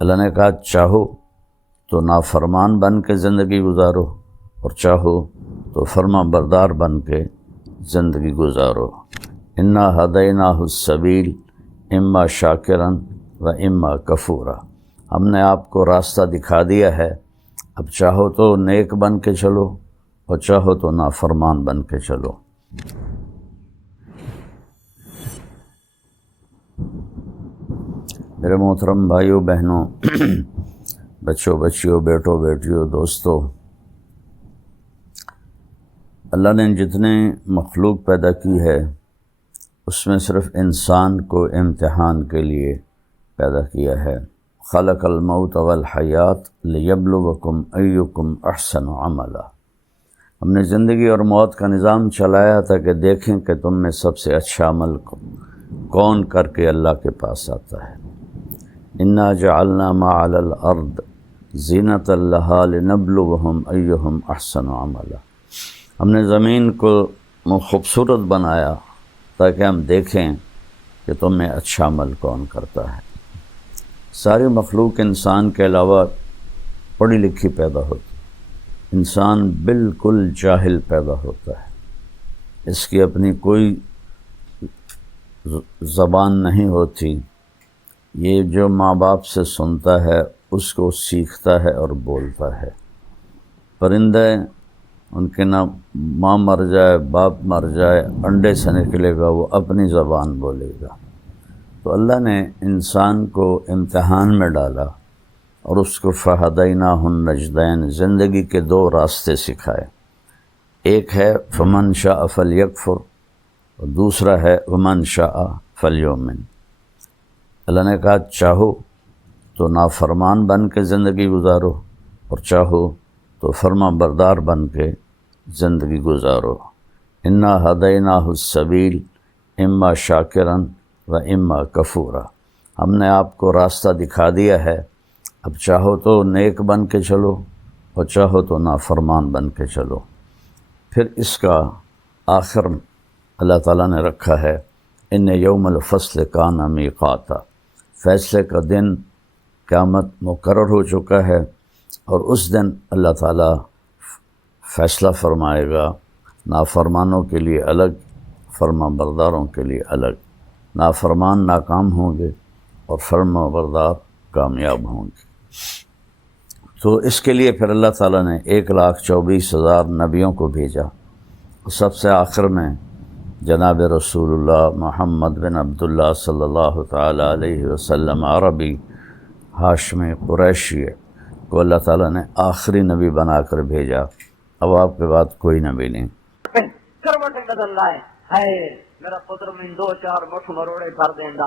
اللہ نے کہا چاہو تو نافرمان بن کے زندگی گزارو اور چاہو تو فرما بردار بن کے زندگی گزارو۔ انا ہدیناہ السبیل اما شاکرن و اما کفورا، ہم نے آپ کو راستہ دکھا دیا ہے، اب چاہو تو نیک بن کے چلو اور چاہو تو نافرمان بن کے چلو۔ میرے محترم بھائیوں بہنوں، بچوں بچیوں، بیٹوں بیٹیوں، دوستوں، اللہ نے جتنے مخلوق پیدا کی ہے اس میں صرف انسان کو امتحان کے لیے پیدا کیا ہے۔ خلق الموت والحیات لیبلوکم ایکم احسن عملا، ہم نے زندگی اور موت کا نظام چلایا تھا کہ دیکھیں کہ تم میں سب سے اچھا عمل کون کر کے اللہ کے پاس آتا ہے۔ انا جعلنا ما علی الارض زینۃ لہا لنبلوہم ایہم احسن عملا، ہم نے زمین کو خوبصورت بنایا تاکہ ہم دیکھیں کہ تم میں اچھا عمل کون کرتا ہے۔ ساری مخلوق انسان کے علاوہ پڑھی لکھی پیدا ہوتی، انسان بالکل جاہل پیدا ہوتا ہے، اس کی اپنی کوئی زبان نہیں ہوتی، یہ جو ماں باپ سے سنتا ہے اس کو سیکھتا ہے اور بولتا ہے۔ پرندے ان کے نہ ماں مر جائے باپ مر جائے انڈے سے نکلے گا، وہ اپنی زبان بولے گا۔ تو اللہ نے انسان کو امتحان میں ڈالا اور اس کو فہدیناہ النجدین، زندگی کے دو راستے سکھائے، ایک ہے فمن شاء فلیکفر اور دوسرا ہے ومن شاء فلیؤمن۔ اللہ نے کہا چاہو تو نافرمان بن کے زندگی گزارو اور چاہو تو فرما بردار بن کے زندگی گزارو۔ انا ہدیناہ السبیل اما شاکرن و اما کفورا، ہم نے آپ کو راستہ دکھا دیا ہے، اب چاہو تو نیک بن کے چلو اور چاہو تو نافرمان بن کے چلو۔ پھر اس کا آخر اللہ تعالیٰ نے رکھا ہے ان یوم الفصل کان میقاتا، فیصلے کا دن قیامت مقرر ہو چکا ہے اور اس دن اللہ تعالیٰ فیصلہ فرمائے گا، نافرمانوں کے لیے الگ، فرما برداروں کے لیے الگ، نافرمان ناکام ہوں گے اور فرما بردار کامیاب ہوں گے۔ تو اس کے لیے پھر اللہ تعالیٰ نے 1,24,000 نبیوں کو بھیجا، سب سے آخر میں جناب رسول اللہ محمد بن عبداللہ صلی اللہ تعالیٰ علیہ وسلم عربی ہاشمی قریشی کو اللہ تعالیٰ نے آخری نبی بنا کر بھیجا، اب آپ کے بعد کوئی نبی نہیں۔ کروٹ بدل رہا ہے میرا پتر میں 2-4 مٹھ مروڑے بھر دیندا،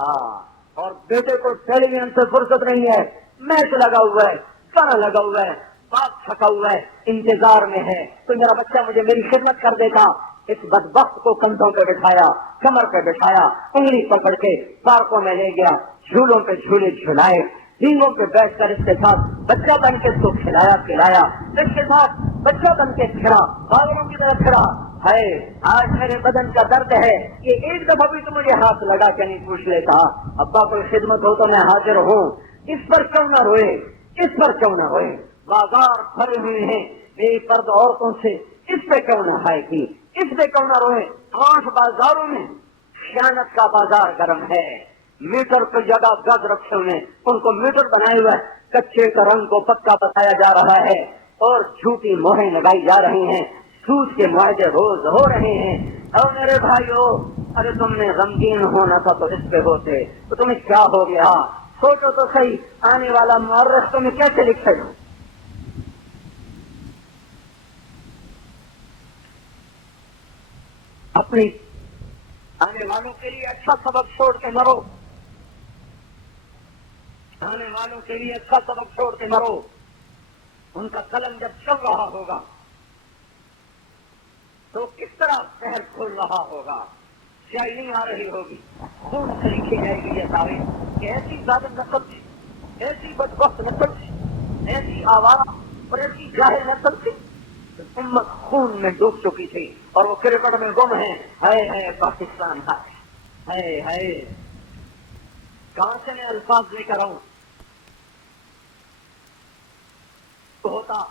اور بیٹے کو ٹیلی ویژن سے فرصت نہیں ہے، میچ لگا ہوا ہے، گانا لگا ہوا ہے، بات چھکا ہوا ہے، انتظار میں ہے تو میرا بچہ مجھے میری خدمت کر دیتا۔ اس بدبخت کو کندھوں پہ بٹھایا، کمر پہ بٹھایا، انگلی پکڑ کے پارکوں میں لے گیا، جھولوں پہ جھولے جھلائے، ریلوں پہ بیٹھ کر اس کے ساتھ بچہ بن کے اس کو کھلایا پلایا، اس کے ساتھ بچہ بن کے پھرا، باغوں کی طرح پھرا۔ ہے آج میرے بدن کا درد ہے، یہ ایک دفعہ بھی تو مجھے ہاتھ لگا کے نہیں پوچھ لیتا ابا کوئی خدمت ہو تو میں حاضر ہوں۔ اس پر کیوں نہ روئے، اس پر کیوں نہ روئے؟ بازار بھرے ہوئے ہیں بے پردہ عورتوں سے، اس پہ کیوں نہ ہائے کی، اس پہ کیوں نہ روئے؟ 8 بازاروں میں خیانت کا بازار گرم ہے، میٹر کی جگہ گز رکھے ہوئے، ان کو میٹر بنائے ہوئے، کچے کا رنگ کو پکا بتایا جا رہا ہے اور جھوٹی مہریں لگائی جا رہی ہیں، سود کے معاہدے روز ہو رہے ہیں۔ اور میرے بھائیو، ارے تم نے غمگین ہونا تھا تو اس پہ ہوتے، تو تمہیں کیا ہو گیا؟ سوچو تو صحیح، آنے والا مورخ تمہیں کیسے لکھے گا؟ اپنی آنے والوں کے لیے اچھا سبق چھوڑ کے مرو، آنے والوں کے لیے اچھا سبق چھوڑ کے مرو۔ ان کا قلم جب چل رہا ہوگا تو کس طرح شہر کھول رہا ہوگا، سیاہی نہیں آ رہی ہوگی، خون سے لکھی جائے گی یہ تاریخ کہ ایسی ظالم نسل تھی، ایسی بدبخت نسل تھی، ایسی آوارہ اور ایسی جاہل نسل تھی، امت خون میں ڈوب چکی تھی اور وہ کرکٹ میں گم ہے۔ ہے پاکستان ہے، کہاں سے میں الفاظ لے کر آؤں؟ ہوتا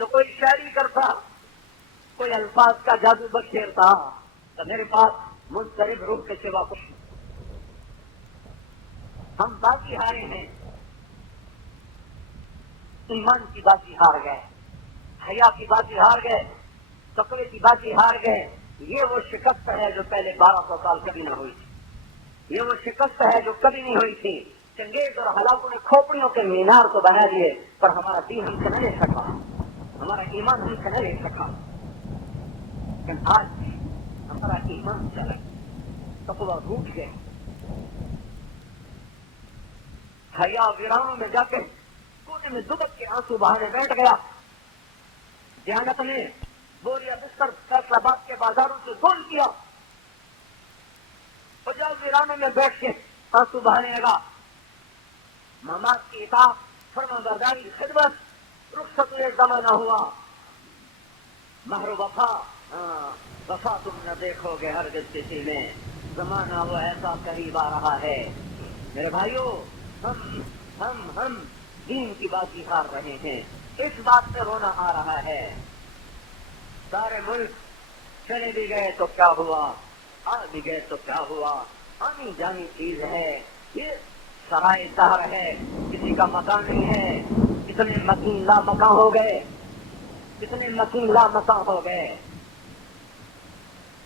تو کوئی شاعری کرتا, کوئی الفاظ کا جادو بکھیرتا, تو میرے پاس مضطرب روح کے سوا کچھ نہیں. ہم باقی ہارے ہیں, ایمان کی بازی ہار گئے, حیا کی بازی ہار گئے, تقوی کی بازی ہار گئے. یہ وہ شکست ہے جو پہلے 1200 سال کبھی نہ ہوئی تھی. یہ وہ شکست ہے جو کبھی نہیں ہوئی تھی. چنگیز اور ہلاکوں نے کھوپڑیوں کے مینار تو بنا دیے, پر ہمارا دین ہم سے نہیں لے سکا, ہمارا ایمان ہم سے نہیں لے سکا. لیکن آج ہمارا ایمان چلا, تقوی روٹ گئے, حیا ویرانوں میں جا کے کونے میں دبک کے آنسو بہانے بیٹھ گیا. دیانت نے بوریا بستر فیصلہ باد کے بازاروں سے گول کیا, پنجاب ویرانوں میں بیٹھ کے آنسو بہانے لگا. مماد کی اطاعت, فرما برداری, خدمت, رخصت زمانہ ہوا. مہر وفا, وفا تم نہ دیکھو گے ہرگز کسی میں, زمانہ وہ ایسا قریب آ رہا ہے. میرے بھائیوں, ہم دین کی بازی ہار رہے ہیں. اس بات پہ رونا آ رہا ہے. سارے ملک چلے بھی گئے تو کیا ہوا, آ بھی گئے تو کیا ہوا, آنی جانی چیز ہے. یہ سرائے دار ہے, کسی کا مکان نہیں ہے. کتنے مکین لا مکان ہو گئے, کتنے مکین لا مکان ہو گئے.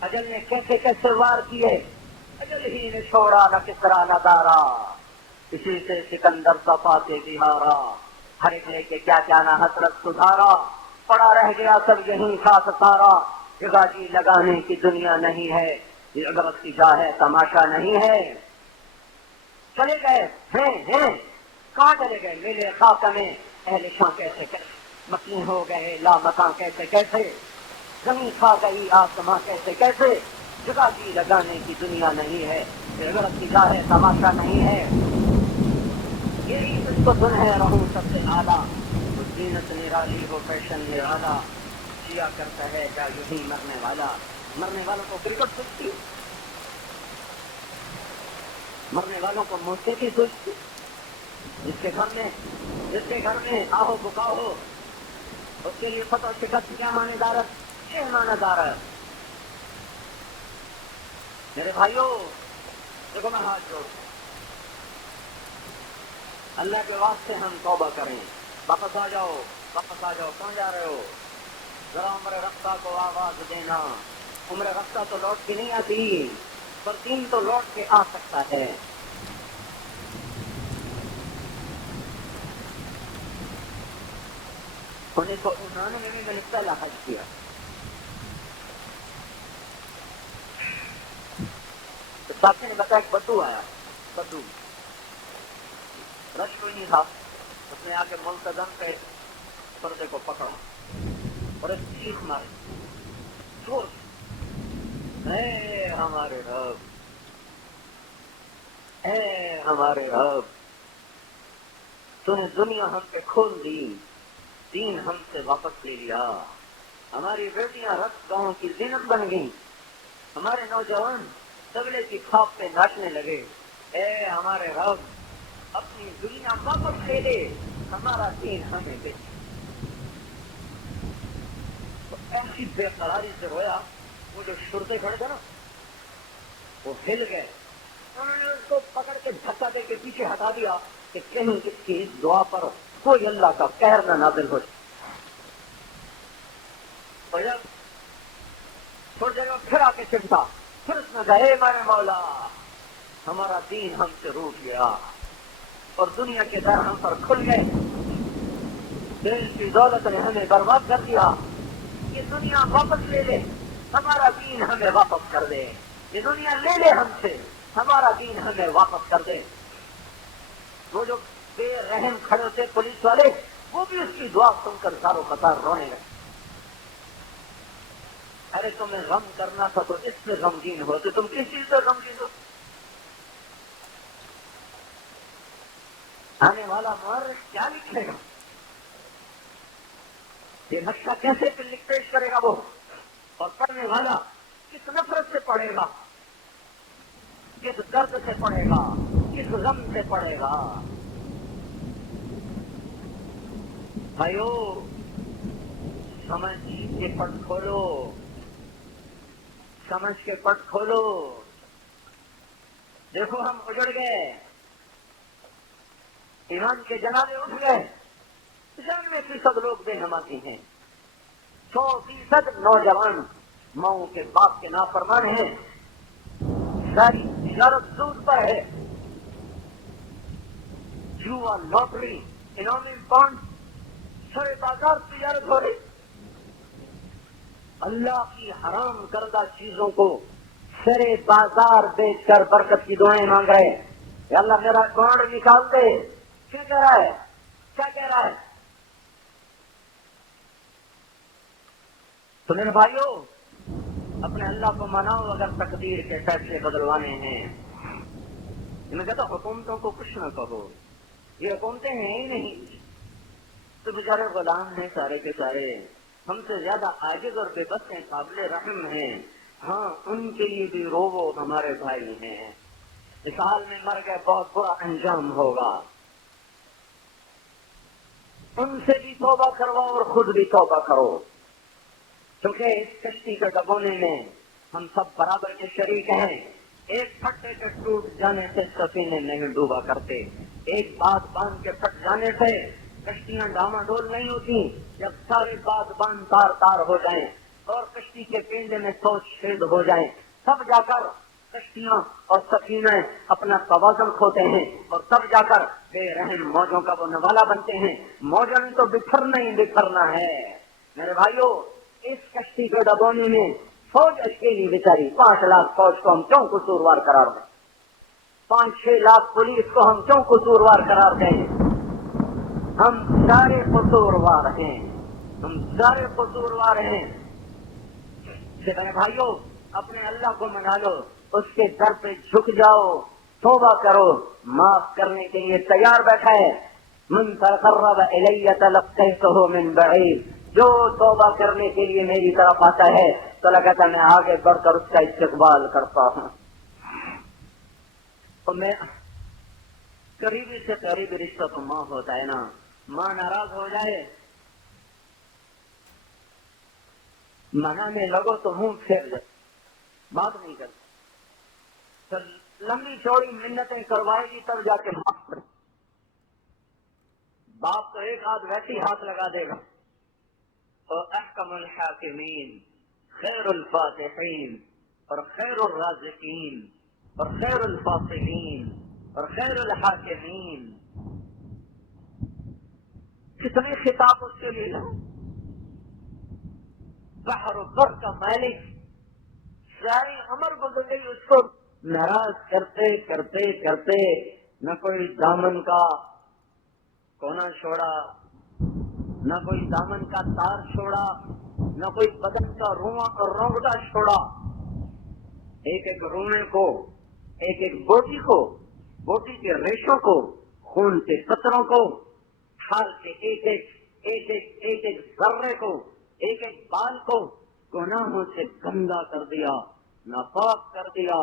اجل نے کیسے کیسے وار کیے, اجل ہی نے چھوڑا نہ کسرا نہ دارا, اسی سے سکندر صفا کے بہارا. ہر ایک لے کے کیا کیا نہ حسرت سدھارا, پڑا رہ گیا سب یہیں ساتھ سارا. جگہ جی لگانے کی دنیا نہیں ہے, یہ عبرت کی جا ہے تماشا نہیں ہے. چلے گئے ہیں کہاں چلے گئے, میرے خاک میں اہل شاں کیسے کیسے مکین ہو گئے, لا مکان کیسے کیسے, زمین کھا گئی آسماں کیسے کیسے. جگہ جی لگانے کی دنیا نہیں ہے, یہ عبرت کی جا ہے تماشا نہیں ہے. یہی اس کو سن ہے رہوں سب سے اعلیٰ, زینت نرالی ہو فیشن نرالا, کیا کرتا ہے کیا یہی مرنے والا. مرنے والوں کو کرکٹ سوچتی, مرنے والوں کو موسیقی سوچتی. جس کے گھر میں آہو بکاؤ ہو, اس کے لیے فتح شکست کیا مانے دارت, یہ مانے دارت. میرے بھائیوں دیکھو, میں ہاتھ جوڑ, اللہ کے واسطے ہم توبہ کریں. واپس آ جاؤ, واپس آ جاؤ. کہاں جا رہے ہو؟ ذرا عمر رفتہ کو آواز دینا. عمر رفتہ تو لوٹ کے نہیں آتی, پر دین تو لوٹ کے آ سکتا ہے. انہیں کو انہوں نے میں نے پہلا حج کیا. تو ساتھی نے بتایا کہ بدو آیا, بدو رش کوئی نہیں تھا. اس نے آ کے ملتزم پہ پردے کو پکڑا اور ایک چیخ ماری, زور سے, اے ہمارے رب, اے ہمارے رب, تو نے دنیا ہم پہ کھول دی, دین ہم سے واپس لے لیا. ہماری بیٹیاں رقص گاؤں کی زینت بن گئیں, ہمارے نوجوان تبلے کی کھاپ پہ ناچنے لگے. اے ہمارے رب, اپنی دنیا واپس لے لے, ہمارا دین ہمیں دے. تو ایسی بے قراری سے رویا, وہ جو شرطے کھڑے تھے نا وہ ہل گئے. انہوں نے اس کو پکڑ کے دھکا دے کے پیچھے ہٹا دیا کہ کہیں اس کی دعا پر کوئی اللہ کا قہر نہ نازل ہو. اور جب تھوڑی جگہ پھر آ کے چمٹا, پھر اس نے کہا, اے میرے مولا, ہمارا دین ہم سے روٹ گیا اور دنیا کے در ہم پر کھل گئے. دل کی دولت نے ہمیں برباد کر دیا. یہ دنیا واپس لے لے, ہمارا دین ہمیں واپس کر دے. یہ دنیا لے لے ہم سے, ہمارا دین ہمیں واپس کر دے. وہ جو بے رحم کھڑے ہوتے پولیس والے, وہ بھی اس کی دعا سن کر زاروں قطار رونے لگے. ارے تمہیں غم کرنا تھا تو اس میں غمگین ہوتے, تم کس چیز سے غمگین ہو؟ آنے والا مورخ کیا لکھے گا, یہ نقشہ کیسے پیش کرے گا وہ, اور پڑھنے والا کس نفرت سے پڑھے گا, کس درد سے پڑھے گا, کس غم سے پڑھے گا. بھائیو سمجھ کے پٹ کھولو، سمجھ کے پٹ کھولو. دیکھو ہم اجڑ گئے، ایمان کے جنازے اٹھ گئے، 95% لوگ بے نمازی ہیں، 100% نوجوان ماؤں کے باپ کے نافرمان ہیں، ساری تجارت سود پر ہے، جوا، لاٹری، انعامی بانڈ، سرے بازار تجارت ہو رہی. اللہ کی حرام کردہ چیزوں کو سرے بازار بیچ کر برکت کی دعائیں مانگ رہے ہیں کہ اللہ میرا بانڈ نکال دے. کیا کہہ رہا ہے؟ کیا کہہ رہا ہے؟ تو میرے بھائیو اپنے اللہ کو مناؤ اگر تقدیر کے فیصلے بدلوانے ہیں. میں کہتا حکومتوں کو کچھ نہ کہو، یہ حکومتیں ہیں ہی نہیں، تو بیچارے غلام ہیں سارے کے سارے، ہم سے زیادہ عاجز اور بے بس ہیں، قابل رحم ہیں. ہاں ان کے لیے بھی رو ہمارے بھائی ہیں، اس حال میں مر گئے بہت برا انجام ہوگا. ان سے بھی توبہ کرواؤ اور خود بھی توبہ کرو، کیونکہ اس کشتی کے ڈبونے میں ہم سب برابر کے شریک ہیں. ایک پھٹے کے ٹوٹ جانے سے سفینے نہیں ڈوبا کرتے، ایک بات باندھ کے پھٹ جانے سے کشتیاں ڈاما ڈول نہیں ہوتی. جب سارے بات باندھ تار تار ہو جائیں اور کشتی کے پینڈے میں سوچ شید ہو جائیں، تب جا کر کشتیاں اور سفینے اپنا توازن کھوتے ہیں، اور تب جا کر بے رحم موجوں کا وہ نوالا بنتے ہیں. موجوں نے تو بکھرنا ہی بکھرنا ہے. میرے بھائیو اس کشتی کو ڈبونے میں فوج اکیلی بیچاری، 5 لاکھ فوج کو ہم کیوں قصوروار قرار دیں؟ 5-6 لاکھ پولیس کو ہم کیوں قصوروار قرار دیں؟ ہم سارے قصوروار ہیں، ہم سارے قصوروار ہیں. میرے بھائیو اپنے اللہ کو منا لو، اس کے در پہ جھک جاؤ، توبہ کرو، معاف کرنے کے لیے تیار بیٹھا ہے. من تقرب الی تلقیتہ من بعید، جو توبہ کرنے کے لیے میری طرف آتا ہے تو لگتا میں آگے بڑھ کر اس کا استقبال کرتا ہوں. تو میں قریبی سے قریبی رشتہ تو ماں ہوتا ہے نا، ماں ناراض ہو جائے، منانے لگو تو منہ پھیر جائے، بات نہیں کرتے، تو لمبی چوڑی منتیں کروائے گی تب جا کے معاف کرے. باپ تو ایک ہاتھ ویسے ہی ہاتھ لگا دے گا. تو احکم الحاکمین، خیر الفاتحین، اور خیر الرازقین، اور خیر الفاصلین، اور خیر الحاکمین، کتنے خطاب اس کے لیے. بحر و بر کا مالک، ساری عمر گزر گئی اس کو ناراض کرتے کرتے کرتے، نہ کوئی دامن کا کونا چھوڑا، نہ کوئی دامن کا تار چھوڑا، نہ کوئی بدن کا رونگٹا چھوڑا. ایک ایک رونے کو، ایک ایک بوٹی کو، بوٹی کے ریشوں کو، خون کے قطروں کو، کھال کے ایک ایک ذرے کو، ایک ایک بال کو گناہوں سے گندا کر دیا، ناپاک کر دیا.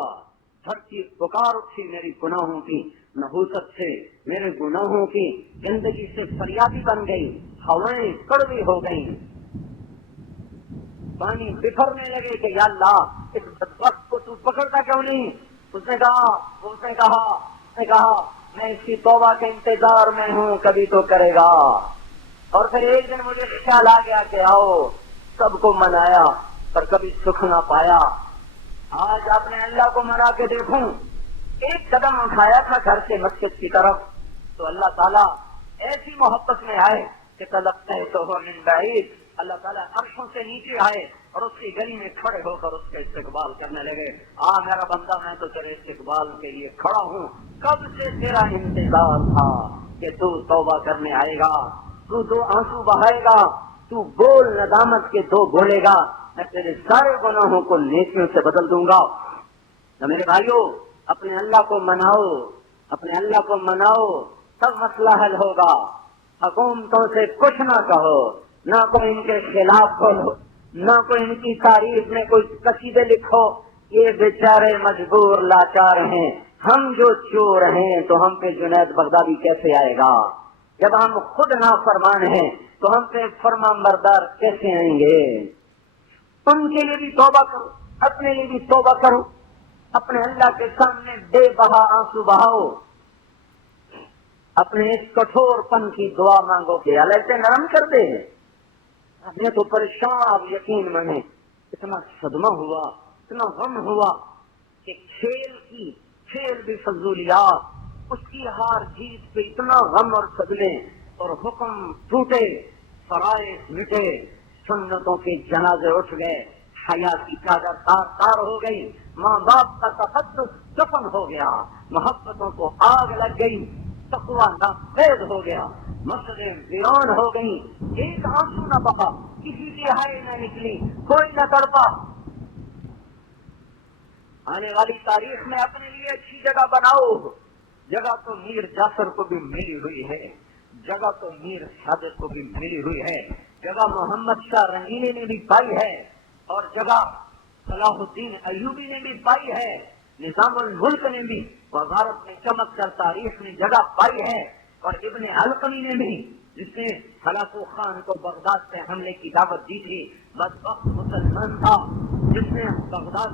دھرتی پکار اٹھی میری گناہوں کی نحوست سے، میرے گناہوں کی گندگی سے فریادی بن گئی، ہوائیں کڑوی ہو گئیں، پانی بکھرنے لگے کہ یا اللہ اس بدبخت کو تو پکڑتا کیوں نہیں. اس نے کہا میں اس کی توبہ کے انتظار میں ہوں، کبھی تو کرے گا. اور پھر ایک دن مجھے خیال آ گیا کہ آؤ سب کو منایا پر کبھی سکھ نہ پایا. آج اپنے اللہ کو منا کے دیکھوں. ایک قدم اٹھایا تھا گھر سے مسجد کی طرف تو اللہ تعالیٰ ایسی محبت میں آئے کہ تلقیتہ من بعید، اللہ تعالیٰ عرشوں سے نیچے آئے اور اس کی گلی میں کھڑے ہو کر اس کا استقبال کرنے لگے. میرا بندہ میں تو تیرے استقبال کے لیے کھڑا ہوں، کب سے تیرا انتظار تھا کہ تو توبہ کرنے آئے گا، تو 2 آنسو بہائے گا، تو بول ندامت کے 2 بولے گا، میں تیرے سارے گناہوں کو نیکیوں سے بدل دوں گا. تو میرے بھائیو اپنے اللہ کو مناؤ، اپنے اللہ کو مناؤ، تب مسئلہ حل ہوگا. حکومتوں سے کچھ نہ کہو، نہ کوئی ان کے خلاف بولو، نہ کوئی ان کی تعریف میں کوئی قصیدے لکھو. یہ بیچارے مجبور لاچار ہیں، ہم جو چور ہیں تو ہم پہ جنید بغدادی کیسے آئے گا؟ جب ہم خود نافرمان ہیں تو ہم پہ فرمان بردار کیسے آئیں گے؟ ان کے لیے بھی توبہ کرو، اپنے لیے بھی توبہ کرو، اپنے اللہ کے سامنے بے بہا آنسو بہاؤ، اپنے اس کٹھور پن کی دعا مانگو کہ اللہ سے نرم کر دے۔ میں تو پریشان، آپ یقین مانے اتنا صدمہ ہوا، اتنا غم ہوا کہ کھیل بھی فضولیات، اس کی ہار جیت پہ اتنا غم اور صدمے، اور حکم ٹوٹے، فرائض مٹے، سنتوں کے جنازے اٹھ گئے، حیا کی چادر تار تار ہو گئی، ماں باپ کا تقدس دفن ہو گیا، محبتوں کو آگ لگ گئی، تقویٰ ناپید ہو گیا، مسجدیں ویران ہو گئی، ایک آنسو نہ بہا، کسی کی ہائے نہ نکلی، کوئی نہ تڑپا۔ آنے والی تاریخ میں اپنے لیے اچھی جگہ بناؤ۔ جگہ تو میر جعفر کو بھی ملی ہوئی ہے، جگہ تو میر صادق کو بھی ملی ہوئی ہے، جگہ محمد شاہ رنگینے نے بھی پائی ہے، اور جگہ صلاح الدین ایوبی نے بھی پائی ہے، نظام الملک نے بھی وزارت میں چمک کر تاریخ میں جگہ پائی ہے، اور ابن علقمی نے بھی، جس نے ہلاکو خان کو بغداد سے حملے کی دعوت دی تھی، بدبخت مسلمان تھا جس نے بغداد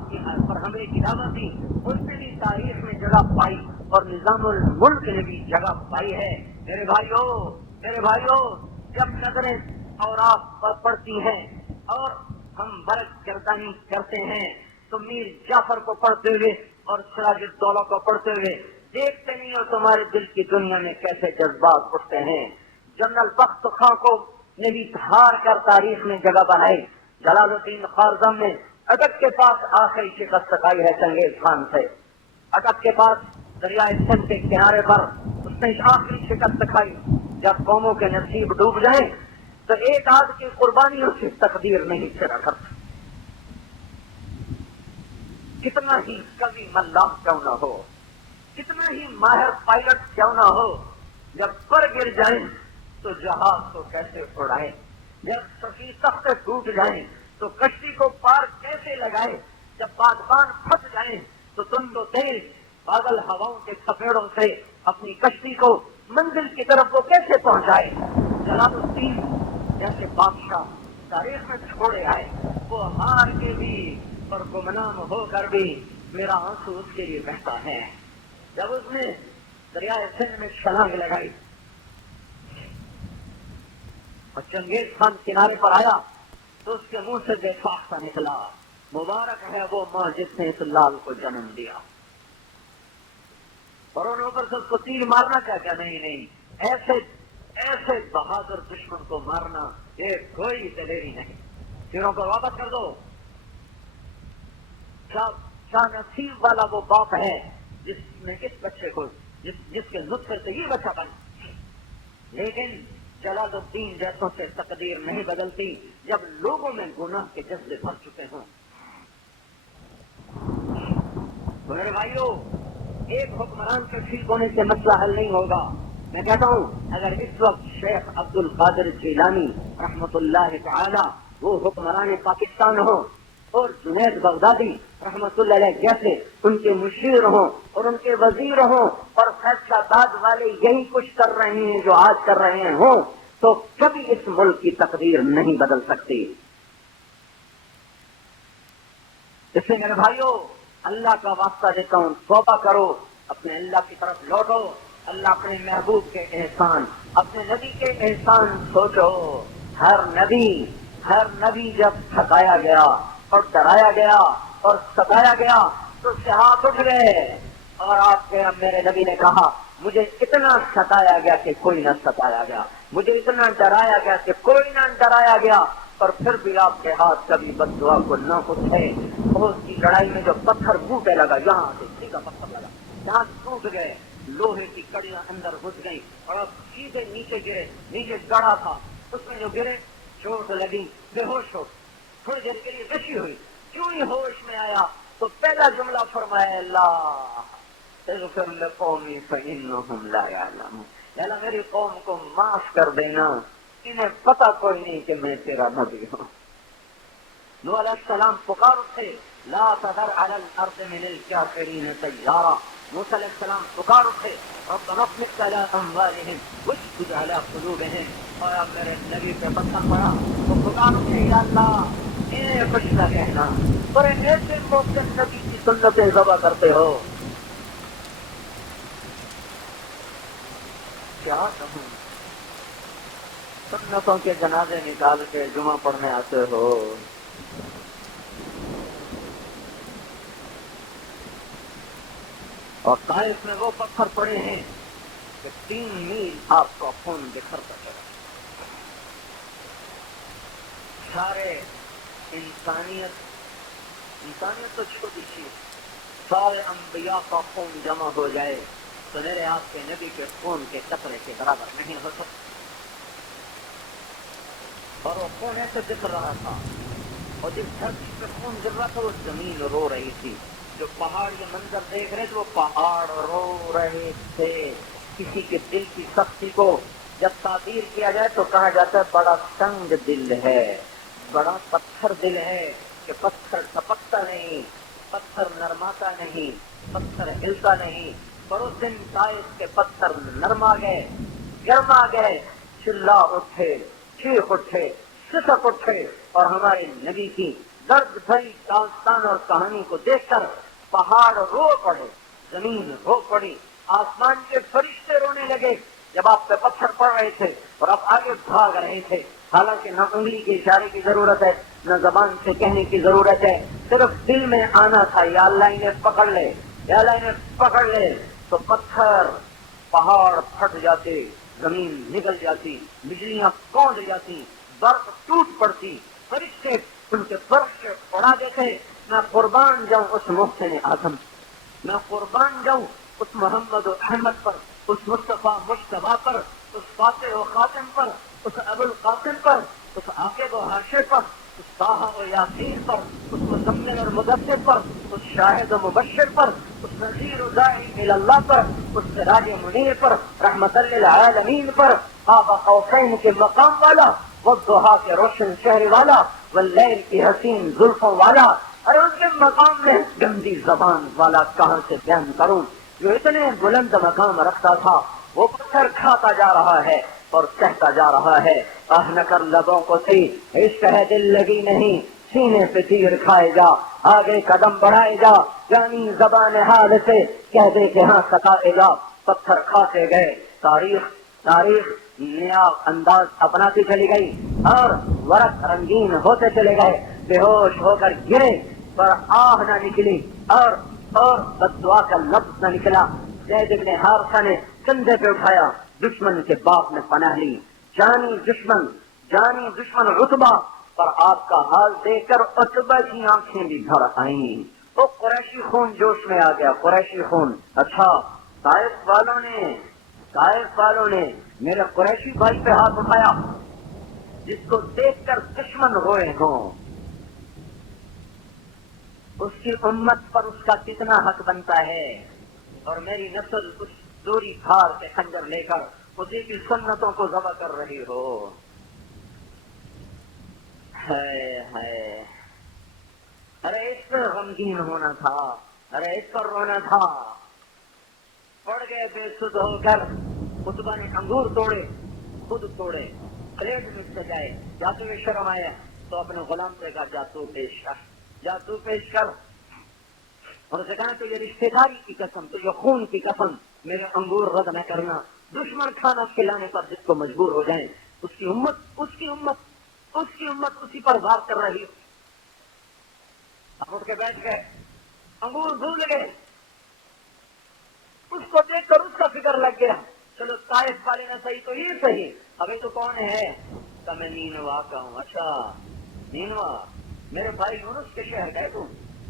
پر حملے کی دعوت دی، اس نے بھی تاریخ میں جگہ پائی، اور نظام الملک نے بھی جگہ پائی ہے۔ میرے بھائیوں، جب نظریں اور آپ پر پڑتی ہیں اور ہم برق گردانی کرتے ہیں تو میر جعفر کو پڑھتے ہوئے اور سراج الدولہ کو پڑھتے ہوئے دیکھتے نہیں اور تمہارے دل کی دنیا میں کیسے جذبات اٹھتے ہیں۔ جنرل بخت خاں کو نے بھی ہار کر تاریخ میں جگہ بنائی۔ جلال الدین خارزم نے اٹک کے پاس آخری شکست کھائی ہے چنگیز خان سے، اٹک کے پاس دریائے سندھ کے کنارے پر اس نے آخری شکست کھائی۔ جب قوموں کے نصیب ڈوب جائیں تو ایک آدھ کی قربانیوں سے تقدیر نہیں چلا کرتا، کتنا ہی کبھی ملاح کیوں نہ ہو، کتنا ہی ماہر پائلٹ کیوں نہ ہو، جب پر گر جائیں تو جہاز کو کیسے اڑائے، جب سفی تختے ٹوٹ جائیں تو کشتی کو پار کیسے لگائے، جب بادبان پھنس جائیں تو تم تو تیز بادل ہواؤں کے تھپیڑوں سے اپنی کشتی کو منزل کی طرف وہ کیسے پہنچائے۔ جلال الدین جیسے بادشاہ تاریخ میں چھوڑے آئے، وہ ہار کے بھی اور گمنام ہو کر بھی میرا آنسو اس کے لیے بہتا ہے۔ جب اس نے دریائے سندھ میں چھلانگ لگائی اور چنگیز خان کنارے پر آیا تو اس کے منہ سے بے فاختہ نکلا، مبارک ہے وہ ماں جس نے اس لال کو جنم دیا۔ اور انہوں پر سے اس کو تیر مارنا کیا نہیں، ایسے بہادر دشمن کو مارنا یہ کوئی دلیری نہیں۔ تیروں کو واپس کر دو۔ شاہ نصیب والا وہ باپ ہے جس نے اس بچے کو جس کے نطفے سے یہ بچہ بنا، لیکن جلال الدین جیسوں سے تقدیر نہیں بدلتی جب لوگوں میں گناہ کے جذبے بھر چکے ہوں۔ میرے بھائیوں، ایک حکمران کے ٹھیک ہونے سے مسئلہ حل نہیں ہوگا۔ میں کہتا ہوں اگر اس وقت شیخ عبد القادر جیلانی رحمۃ اللہ تعالی وہ حکمران پاکستان ہو اور جنید بغدادی رحمۃ اللہ علیہ جیسے ان کے مشیر ہوں اور ان کے وزیر ہوں اور فیصلہ داد والے یہی کچھ کر رہے ہیں جو آج کر رہے ہوں تو کبھی اس ملک کی تقدیر نہیں بدل سکتی۔ اس لیے میرے بھائیوں، اللہ کا واسطہ دیتا ہوں، توبہ کرو، اپنے اللہ کی طرف لوٹو، اللہ اپنے محبوب کے احسان، اپنے نبی کے احسان سوچو۔ ہر نبی جب تھکایا گیا اور ڈرایا گیا اور ستایا گیا تو اس کے ہاتھ اٹھ گئے، اور آپ کے میرے نبی نے کہا مجھے اتنا ستایا گیا کہ کوئی نہ ستایا گیا، مجھے اتنا ڈرایا گیا کہ کوئی نہ ڈرایا گیا، اور پھر بھی آپ کے ہاتھ کبھی بد دعا کو نہ اٹھے۔ بہت کی لڑائی میں جو پتھر بوٹے لگا، یہاں سے سیدھا پتھر لگا، یہاں ٹوٹ گئے، لوہے کی کڑیاں اندر گھس گئی اور اب سیدھے نیچے گرے، نیچے گڑھا تھا اس میں جو گرے چوٹ لگی، بے ہوش ہو، تھوڑی دیر کے لیے بچی ہوئی، کیوں ہی ہوش میں آیا تو پہلا جملہ فرمایا اللہ اغفر لقومی فانہم لا یعلمون، اللہ میری قوم کو معاف کر دینا، انہیں پتہ کوئی نہیں کہ میں تیرا نبی ہوں۔ نوح علیہ السلام پکار اٹھے لا تذر علی الارض من الکافرین دیارا. موسیٰ علیہ السلام پکار اٹھے ربنا اطمس علی اموالہم واشدد علی قلوبہم. اور اب میرے نبی پہ پتھر پڑا تو پکار اٹھے یا اللہ انہیں کچھ نہ کہنا پر ایسے موقع نبی کی سنتیں ذبح کرتے ہو. کیا کہوں سنتوں کے جنازے نکال کے جمعہ پڑھنے آتے ہو. اور طائف میں وہ پتھر پڑے ہیں کہ 3 میل آپ کا خون بکھرتا چلا. سارے انسانیت تو چھوٹی چیز، سارے انبیاء کا خون جمع ہو جائے تو میرے آپ کے نبی کے خون کے قطرے کے برابر نہیں ہو سکتا. اور وہ خون ایسے بکھر رہا تھا اور جس دھرتی پہ خون گر رہا تھا وہ زمین رو رہی تھی. جو پہاڑ یہ منظر دیکھ رہے تھے وہ پہاڑ رو رہے تھے. کسی کے دل کی سختی کو جب تعبیر کیا جائے تو کہا جاتا ہے بڑا تنگ دل ہے، بڑا پتھر دل ہے کہ پتھر ٹپکتا نہیں، پتھر نرماتا نہیں، پتھر ہلتا نہیں. پر اس دن طائف کے پتھر نرما گئے، گرما گئے، چلا اٹھے، چیخ اٹھے، سسک اٹھے. اور ہمارے نبی کی درد بھری داستان اور کہانی کو دیکھ کر پہاڑ رو پڑے، زمین رو پڑی، آسمان کے فرشتے رونے لگے جب آپ پہ پتھر پڑ رہے تھے اور آپ آگے بھاگ رہے تھے. حالانکہ نہ انگلی کے اشارے کی ضرورت ہے نہ زبان سے کہنے کی ضرورت ہے، صرف دل میں آنا تھا یا اللہ انہیں پکڑ لے، یا اللہ انہیں پکڑ لے. تو پتھر پہاڑ پھٹ جاتے، زمین نکل جاتی، بجلیاں کونڈ جاتی، برف ٹوٹ پڑتی، فرشتے ان کے برف سے اڑا دیتے. میں قربان جاؤں اس محسن اعظم، میں قربان جاؤں اس محمد و احمد پر، اس مصطفیٰ مجتبیٰ پر، اس فاتح و خاتم پر، اس ابو القاسم پر، اس عاقب و حاشر پر، اس طٰہٰ و یاسین پر، اس مزمل اور مدثر پر، اس شاہد و مبشر پر، اس نذیر و داعی الی اللہ پر، اس سراج منیر پر، رحمت للعالمین پر، قاب قوسین کے مقام والا، والضحیٰ کے روشن چہرے والا، واللیل کی حسین زلفوں والا. اور ان کے مقام میں گندی زبان والا کہاں سے بیان کروں. جو اتنے بلند مقام رکھتا تھا وہ پتھر کھاتا جا رہا ہے اور کہتا جا رہا ہے آہ نہ کر لبوں کو سی عشق ہے دل لگی نہیں، سینے پہ تیر کھائے جا، آگے قدم بڑھائے جا، جانی زبان حال سے کہہ دے کہ ہاں ستائے گا. پتھر کھاتے گئے، تاریخ نیا انداز اپناتی چلی گئی اور ورق رنگین ہوتے چلے گئے. بے ہوش ہو کر گرے پر آہ نہ نکلی اور بد دعا کا لفظ نہ نکلا. زید بن حارثہ نے کندھے پہ اٹھایا، دشمن کے باپ نے پناہ لی، جانی دشمن عتبہ. پر آپ کا حال دیکھ کر عتبہ کی آنکھیں بھی بھر آئیں. وہ قریشی خون جوش میں آ گیا، قریشی خون. اچھا طائف والوں نے میرے قریشی بھائی پہ ہاتھ اٹھایا جس کو دیکھ کر دشمن روئے ہوں. اس کی امت پر اس کا کتنا حق بنتا ہے. اور میری نسل اس دوری کھار کے خنجر لے کر اسی کی سنتوں کو ذبح کر رہی ہو. ارے اس پر غمگین ہونا تھا، ارے اس پر رونا تھا. پڑ گئے بے سد ہو کر. عتبہ نے انگور توڑے، خود توڑے، پلیٹ میں سجائے. جاتو میں شرم آیا تو اپنے غلام سے کہا جاتو پیش کر. اور اسے کہا تو یہ رشتے داری کی قسم، تو یہ خون کی قسم میرے انگور رد نہ کرنا. دشمن کھانا کھلانے پر جس کو مجبور ہو جائیں اس کی امت اسی پر وار کر رہی ہو. اب اٹھ کے بیٹھ گئے، انگور بھول گئے. اس کو دیکھ کر اس کا فکر لگ گیا. چلو طائف والے نہ صحیح تو یہ صحیح، ابھی تو کون ہے؟ تو میں نینوا کا ہوں. اچھا نینوا، میرے بھائی یونس کے شہر گئے تم؟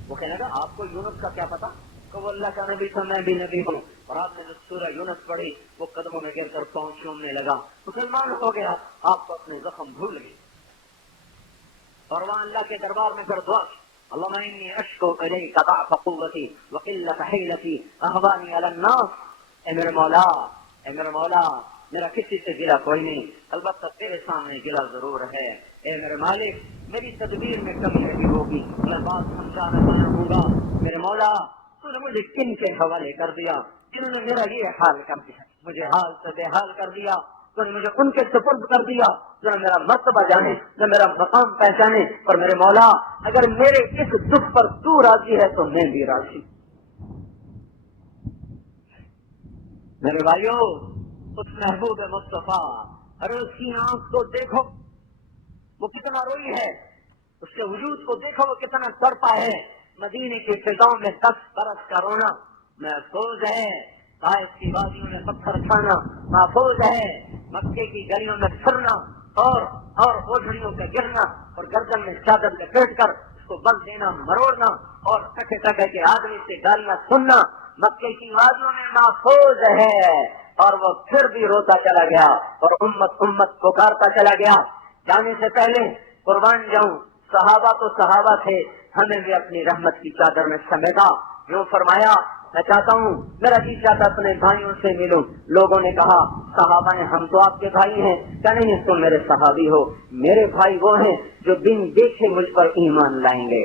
وہ کہنے لگا آپ کو یونس کا کیا پتا؟ کہ وہ اللہ کا نبی تھا، میں بھی نبی ہوں. اور آپ نے جو سورہ یونس پڑھی وہ قدموں میں گر کر پاؤں چومنے لگا، مسلمان ہو گیا. آپ کو اپنے زخم بھول گئے اور وہاں اللہ کے دربار میں پھر دعا، اللهم انی اشکو الیک ضعف قوتی وقلت حیلتی احوانی علی الناس. اے میرے مولا، میرا کسی سے گلا کوئی نہیں، البتہ تیرے سامنے گلا ضرور ہے. اے میرے مالک میری تدبیر میں کمی نہیں ہوگی، میں بات سمجھانا نہ ہوں گا۔ میرے مولا تو نے مجھے کن کے حوالے کر دیا جنہوں نے میرا یہ حال کر دیا، مجھے حال سے بے حال کر دیا، تو نے مجھے ان کے سپرد کر دیا جو میرا مرتبہ جانے، جو میرا مقام پہچانے۔ اور میرے مولا اگر میرے اس دکھ پر تو راضی ہے تو میں بھی راضی۔ میرے بھائیو اس محبوب مصطفیٰ، ارے اس کی آنکھ کو دیکھو وہ کتنا روئی ہے، اس کے وجود کو دیکھو وہ کتنا تڑپا ہے۔ مدینے کی فضاؤں میں 10 برس کا رونا محفوظ ہے، طائف کی وادیوں میں پتھر کھانا محفوظ ہے، مکے کی گلیوں میں پھرنا اور اوجھڑیوں پہ گرنا اور گردن میں چادر لپیٹ کر اس کو بل دینا مروڑنا اور ٹکے ٹکے کے آدمی سے گالیاں سننا مکے کی وادیوں میں محفوظ ہے۔ اور وہ پھر بھی روتا چلا گیا اور امت امت پکارتا چلا گیا۔ جانے سے پہلے قربان جاؤں، صحابہ تو صحابہ تھے، ہمیں بھی اپنی رحمت کی چادر میں سمیٹا۔ یوں فرمایا میں چاہتا ہوں میرا جی چاہتا اپنے بھائیوں سے ملوں۔ لوگوں نے کہا صحابہ نے ہم تو آپ کے بھائی ہیں، کیا نہیں تم میرے صحابی ہو؟ میرے بھائی وہ ہیں جو بن دیکھے مجھ پر ایمان لائیں گے۔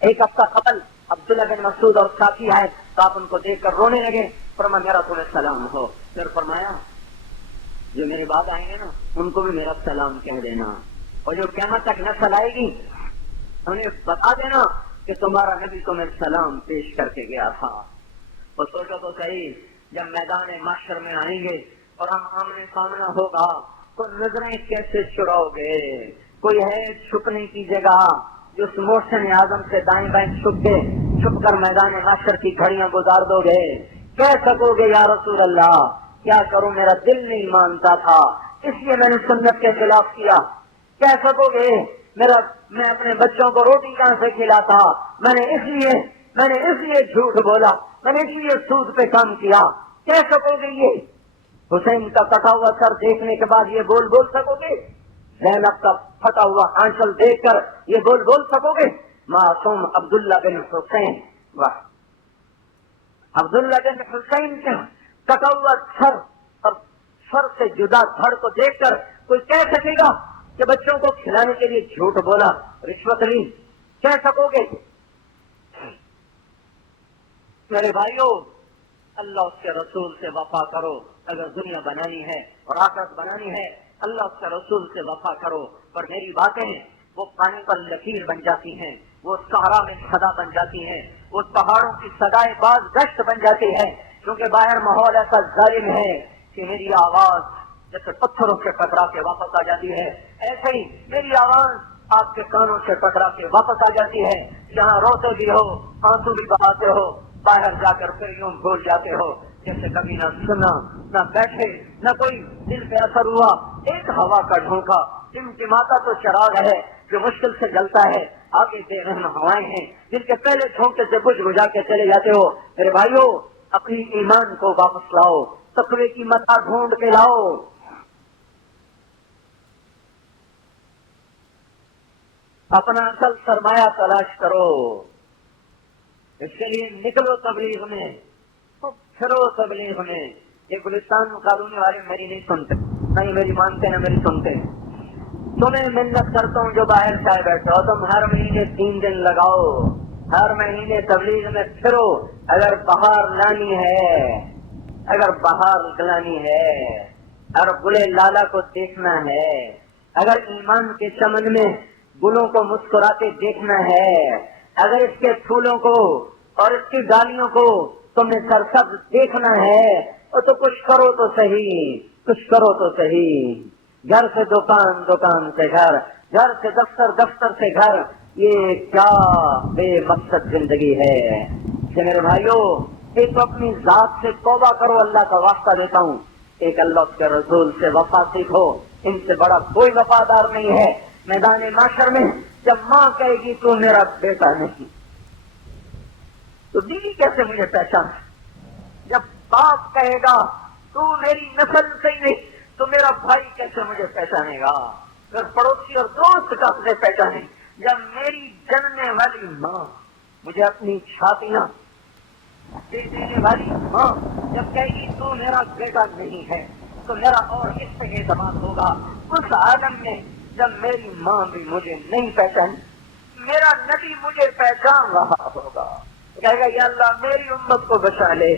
ایک ہفتہ قبل عبداللہ بن مسعود اور ساتھی آئے تو آپ ان کو دیکھ کر رونے لگے، فرمایا میرا تمہیں سلام ہو۔ پھر فرمایا جو میرے بعد آئیں گے نا ان کو بھی میرا سلام کہہ دینا، اور جو قیامت تک نسل آئے گی انہیں بتا دینا کہ تمہارا نبی تمہیں سلام پیش کر کے گیا تھا۔ اور سوچو تو صحیح، جب میدان محشر میں آئیں گے اور ہم آمنے سامنا ہوگا تو نظریں کیسے چھڑاؤ گے؟ کوئی ہے چھپنے کی جگہ جو اس محسن اعظم سے دائیں بائیں چھپ کر میدان محشر کی گھڑیاں گزار دو گے؟ کہہ سکو گے یا رسول اللہ کیا کروں میرا دل نہیں مانتا تھا اس لیے میں نے سنت کے خلاف کیا؟ کہہ سکو گے میں اپنے بچوں کو روٹی کہاں سے کھلاتا، میں نے اس لیے جھوٹ بولا، میں نے اس لیے سود پہ کام کیا؟ کہہ سکو گے یہ؟ حسین کا کٹا ہوا سر دیکھنے کے بعد یہ بول سکو گے؟ زینب کا پھٹا ہوا آنچل دیکھ کر یہ بول سکو گے؟ معصوم عبداللہ بن حسین، واہ، عبداللہ بن حسین کا کٹا ہوا سر اور سر سے جدا دھڑ کو دیکھ کر کوئی کہہ سکے گا کہ بچوں کو کھلانے کے لیے جھوٹ بولا، رشوت لی؟ کہہ سکو گے؟ میرے بھائیو اللہ اس کے رسول سے وفا کرو، اگر دنیا بنانی ہے اور آخرت بنانی ہے اللہ اس کے رسول سے وفا کرو۔ پر میری باتیں وہ پانی پر لکیر بن جاتی ہیں، وہ صحرا میں صدا بن جاتی ہیں، وہ پہاڑوں کی صدائے باز گشت بن جاتی ہے، کیونکہ باہر ماحول ایسا ظالم ہے کہ میری آواز جیسے پتھروں سے ٹکرا کے واپس آ جاتی ہے، ایسے ہی میری آواز آپ کے کانوں سے ٹکرا کے واپس آ جاتی ہے۔ جہاں روتے بھی ہو، آنسو بھی بہاتے ہو، باہر جا کر پھر یوں بھول جاتے ہو جیسے کبھی نہ سنا نہ بیٹھے نہ کوئی دل پہ اثر ہوا۔ ایک ہوا کا جھونکا ٹمٹماتا تو چراغ ہے جو مشکل سے جلتا ہے، آگے بے رحم ہوائیں ہیں جن کے پہلے جھونکے سے بجھ بجھا کے چلے جاتے ہو۔ میرے بھائیو اپنی ایمان کو واپس لاؤ، تقوی کی متا ڈھونڈ کے لاؤ۔ اپنا اصل سرمایہ تلاش کرو، اس کے لیے نکلو تبلیغ میں، پھرو تبلیغ میں۔ یہ گلستان کالونی والے میری نہیں سنتے، نہ ہی میری مانتے نہ میری سنتے۔ تمہیں منت کرتا ہوں جو باہر سے آئے بیٹھو، تم ہر مہینے 3 دن لگاؤ، ہر مہینے تبلیغ میں پھرو۔ اگر بہار لانی ہے، اگر گلے لالا کو دیکھنا ہے، اگر ایمان کے چمن میں گلوں کو مسکراتے دیکھنا ہے، اگر اس کے پھولوں کو اور اس کی ڈالیوں کو تم نے سرسبز دیکھنا ہے تو کچھ کرو تو صحیح۔ گھر سے دکان، دکان سے گھر، گھر سے دفتر، دفتر سے گھر، یہ کیا بے مقصد زندگی ہے؟ کہ میرے بھائیو ایک تو اپنی ذات سے توبہ کرو، اللہ کا واسطہ دیتا ہوں، ایک اللہ کے رسول سے وفا سیکھو، ان سے بڑا کوئی وفادار نہیں ہے۔ میدان محشر میں جب ماں کہے گی تو میرا بیٹا نہیں، تو بیوی کیسے مجھے پہچانے؟ جب باپ کہے گا تو میری نسل سے ہی نہیں تو میرا بھائی کیسے مجھے پہچانے گا؟ پھر پڑوسی اور دوست کیسے پہچانے؟ جب میری جننے والی ماں مجھے اپنی چھاتیاں دے دینے والی ماں جب کہے گی تو میرا بیٹا نہیں ہے، تو میرا اور اس سے اعتماد ہوگا اس عالم میں جب میری ماں بھی مجھے نہیں پہچان، میرا نبی مجھے پہچان رہا ہوگا، کہے گا یا اللہ میری امت کو بچا لے۔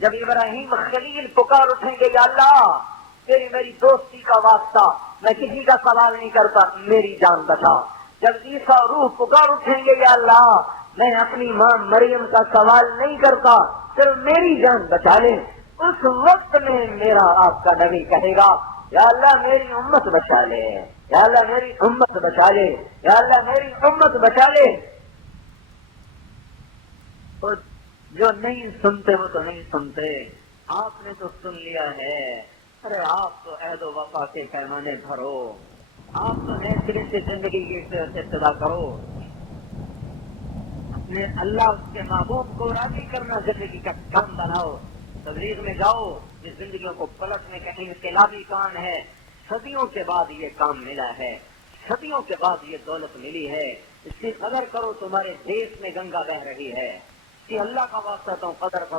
جب ابراہیم خلیل پکار اٹھیں گے یا اللہ تیری میری دوستی کا واسطہ، میں کسی کا سوال نہیں کرتا، میری جان بچا۔ جب عیسیٰ روح پکار اٹھیں گے یا اللہ میں اپنی ماں مریم کا سوال نہیں کرتا، صرف میری جان بچا لے۔ اس وقت میں میرا آپ کا نبی کہے گا یا اللہ میری امت بچا لے، یا اللہ میری امت بچا لے، یا اللہ میری امت بچا لے۔ اور جو نہیں سنتے وہ تو نہیں سنتے، آپ نے تو سن لیا ہے۔ ارے آپ تو عہد و وفا کے پیمانے بھرو، آپ تو نئے سرے سے زندگی کی ابتدا کرو، اپنے اللہ کے محبوب کو راضی کرنا زندگی کا کام بناؤ، تبلیغ میں جاؤ، جس زندگیوں کو پلٹنے کا انقلابی کام ہے۔ صدیوں کے بعد یہ کام ملا ہے، صدیوں کے بعد یہ دولت ملی ہے، اس کی قدر کرو۔ تمہارے دیش میں گنگا بہ رہی ہے، اس کی اللہ کا واسطہ تم قدر کرو۔